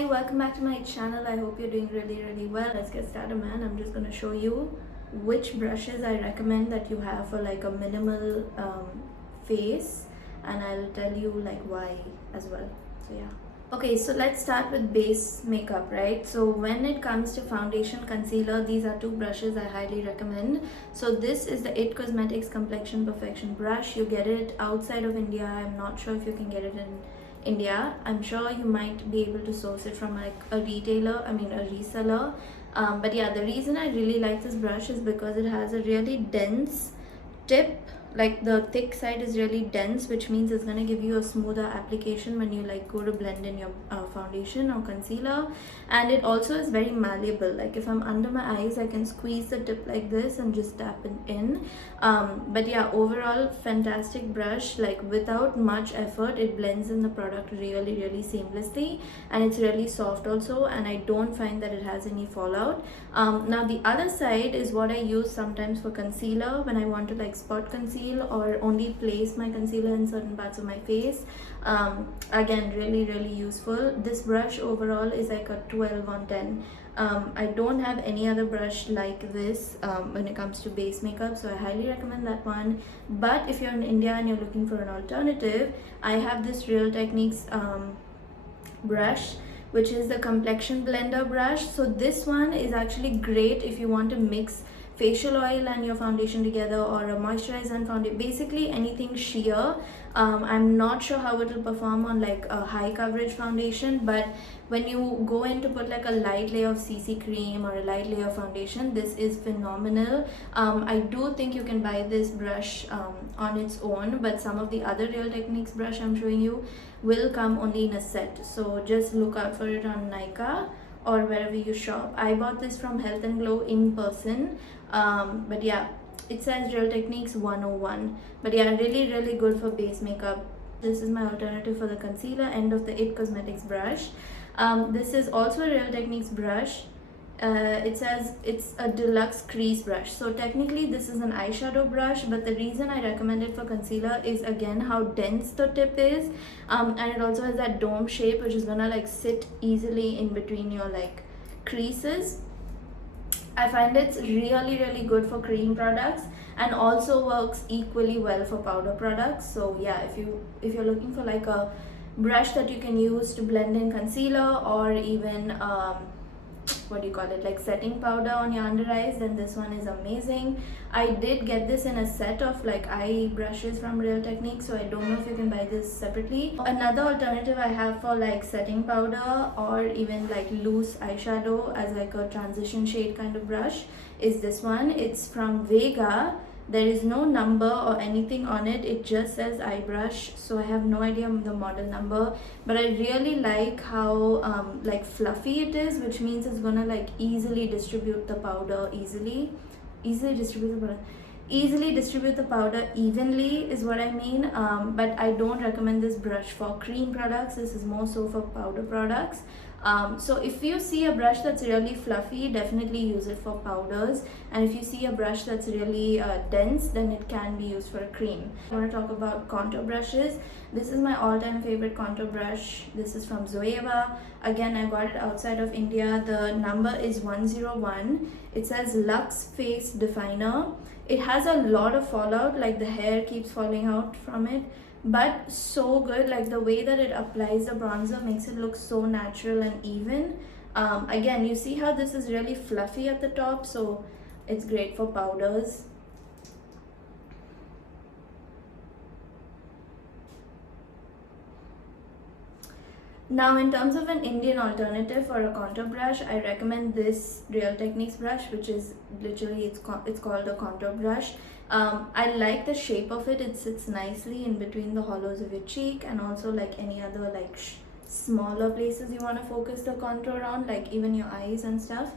Hi, welcome back to my channel. I hope you're doing really well. Let's get started, man. I'm just gonna show you which brushes I recommend that you have for like a minimal face, and I'll tell you like why as well. So yeah. Okay, so let's start with base makeup, right? So when it comes to foundation, concealer, these are two brushes I highly recommend. So this is the It Cosmetics Complexion Perfection brush. You get it outside of India. I'm not sure if you can get it in India. I'm sure you might be able to source it from like a retailer, a reseller. But yeah, the reason I really like this brush is because it has a really dense tip. Like the thick side is really dense, which means it's gonna give you a smoother application when you like go to blend in your foundation or concealer. And it also is very malleable. Like if I'm under my eyes, I can squeeze the tip like this and just tap it in. But yeah, overall fantastic brush. Like without much effort, it blends in the product really seamlessly, and it's really soft also, and I don't find that it has any fallout. Now the other side is what I use sometimes for concealer when I want to like spot conceal or only place my concealer in certain parts of my face. Again, really useful. This brush overall is like a 12 on 10. I don't have any other brush like this when it comes to base makeup, so I highly recommend that one. But if you're in India and you're looking for an alternative, I have this Real Techniques brush, which is the Complexion blender brush. So this one is actually great if you want to mix facial oil and your foundation together, or a moisturizer and foundation, basically anything sheer. I'm not sure how it will perform on like a high coverage foundation, but when you go in to put like a light layer of CC cream or a light layer of foundation, this is phenomenal. I do think you can buy this brush on its own, but some of the other Real Techniques brush I'm showing you will come only in a set, so just look out for it on Nykaa or wherever you shop. I bought this from Health and Glow in person, but yeah, it says Real Techniques 101. But yeah, really good for base makeup. This is my alternative for the concealer, end of the It Cosmetics brush. This is also a Real Techniques brush. It says it's a Deluxe Crease brush. So technically this is an eyeshadow brush, but the reason I recommend it for concealer is again how dense the tip is, and it also has that dome shape, which is gonna like sit easily in between your like creases. I find it's really good for cream products, and also works equally well for powder products. So yeah, if you're looking for like a brush that you can use to blend in concealer, or even like setting powder on your under eyes, then this one is amazing. I did get this in a set of like eye brushes from Real Techniques, so I don't know if you can buy this separately. Another alternative I have for like setting powder or even like loose eyeshadow as like a transition shade kind of brush is this one. It's from Vega. There is no number or anything on it, it just says eye brush, so I have no idea the model number. But I really like how like fluffy it is, which means it's gonna like easily distribute the powder easily distribute the powder evenly is what I mean. But I don't recommend this brush for cream products. This is more so for powder products. So if you see a brush that's really fluffy, definitely use it for powders, and if you see a brush that's really dense, then it can be used for a cream. I want to talk about contour brushes. This is my all-time favorite contour brush. This is from Zoeva. Again, I got it outside of India. The number is 101. It says Luxe Face Definer. It has a lot of fallout, like the hair keeps falling out from it, but so good. Like the way that it applies the bronzer makes it look so natural and even. Again, you see how this is really fluffy at the top, so it's great for powders. Now in terms of an Indian alternative for a contour brush, I recommend this Real Techniques brush, which is literally it's called a contour brush. I like the shape of it. It sits nicely in between the hollows of your cheek, and also like any other like smaller places you want to focus the contour on, like even your eyes and stuff.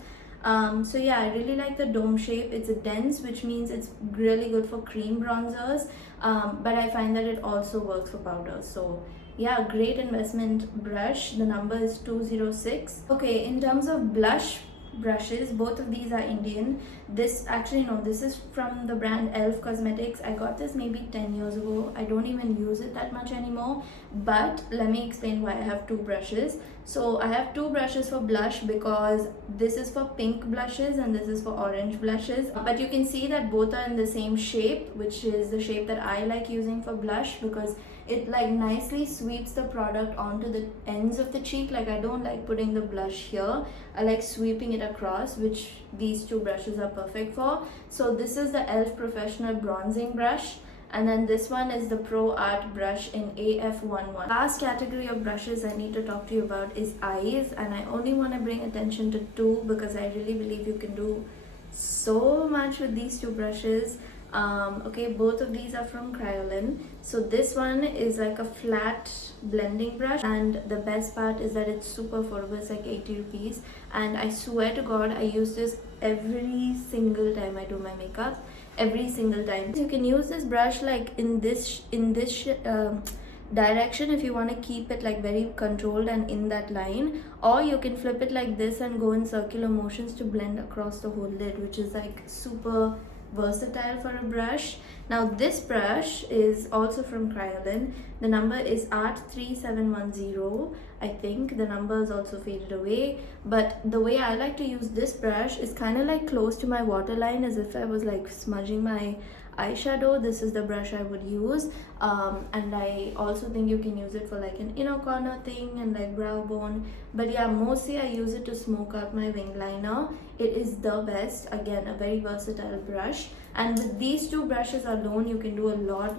So yeah, I really like the dome shape. It's a dense, which means it's really good for cream bronzers, but I find that it also works for powders. So yeah, great investment brush. The number is 206. Okay, in terms of blush brushes. Both of these are Indian. This actually, no, this is from the brand Elf Cosmetics. I got this maybe 10 years ago. I don't even use it that much anymore, but let me explain why I have two brushes. So I have two brushes for blush because this is for pink blushes and this is for orange blushes, but you can see that both are in the same shape, which is the shape that I like using for blush because it like nicely sweeps the product onto the ends of the cheek. Like I don't like putting the blush here, I like sweeping it across, which these two brushes are perfect for. So this is the Elf Professional Bronzing Brush, and then this one is the Proarte brush in AF11. Last category of brushes I need to talk to you about is eyes, and I only want to bring attention to two because I really believe you can do so much with these two brushes. Okay, both of these are from Kryolan. So this one is like a flat blending brush, and the best part is that it's super affordable. It's like 80 rupees, and I swear to god I use this every single time I do my makeup, every single time. You can use this brush like in this direction if you want to keep it like very controlled and in that line, or you can flip it like this and go in circular motions to blend across the whole lid, which is like super versatile for a brush. Now this brush is also from Kryolan. The number is Art3710. I think the number is also faded away, but the way I like to use this brush is kind of like close to my waterline, as if I was like smudging my eyeshadow. This is the brush I would use, and I also think you can use it for like an inner corner thing and like brow bone, but yeah, mostly I use it to smoke out my wing liner. It is the best. Again, a very versatile brush, and with these two brushes alone you can do a lot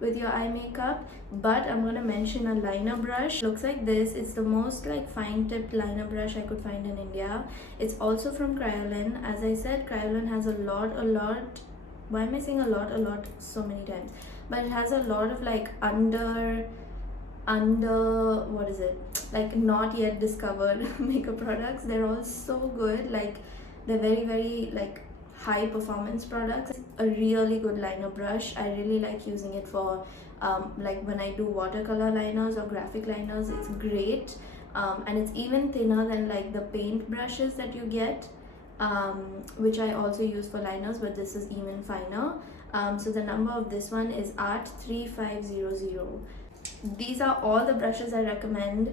with your eye makeup. But I'm gonna mention a liner brush. Looks like this. It's the most like fine tipped liner brush I could find in India. It's also from Kryolan. As I said, Kryolan has a lot, why am I saying a lot so many times, but it has a lot of like under what is it, like not yet discovered makeup products. They're all so good. Like they're very like high performance products. It's a really good liner brush. I really like using it for like when I do watercolor liners or graphic liners. It's great, and it's even thinner than like the paint brushes that you get, which I also use for liners, but this is even finer. So the number of this one is Art3500. These are all the brushes I recommend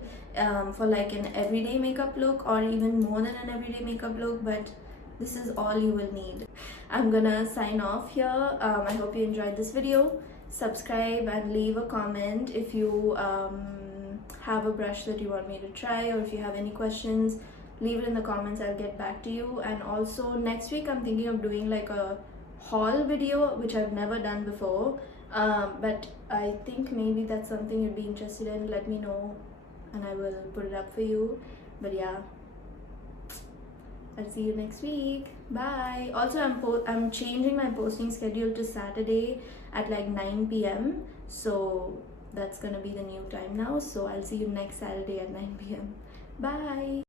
for like an everyday makeup look, or even more than an everyday makeup look, but this is all you will need. I'm gonna sign off here. I hope you enjoyed this video. Subscribe and leave a comment if you have a brush that you want me to try, or if you have any questions, leave it in the comments. I'll get back to you. And also next week I'm thinking of doing like a haul video, which I've never done before, but I think maybe that's something you'd be interested in. Let me know and I will put it up for you. But yeah, I'll see you next week. Bye. Also, I'm changing my posting schedule to Saturday at like 9 p.m. So that's gonna be the new time now. So I'll see you next Saturday at 9 p.m. Bye.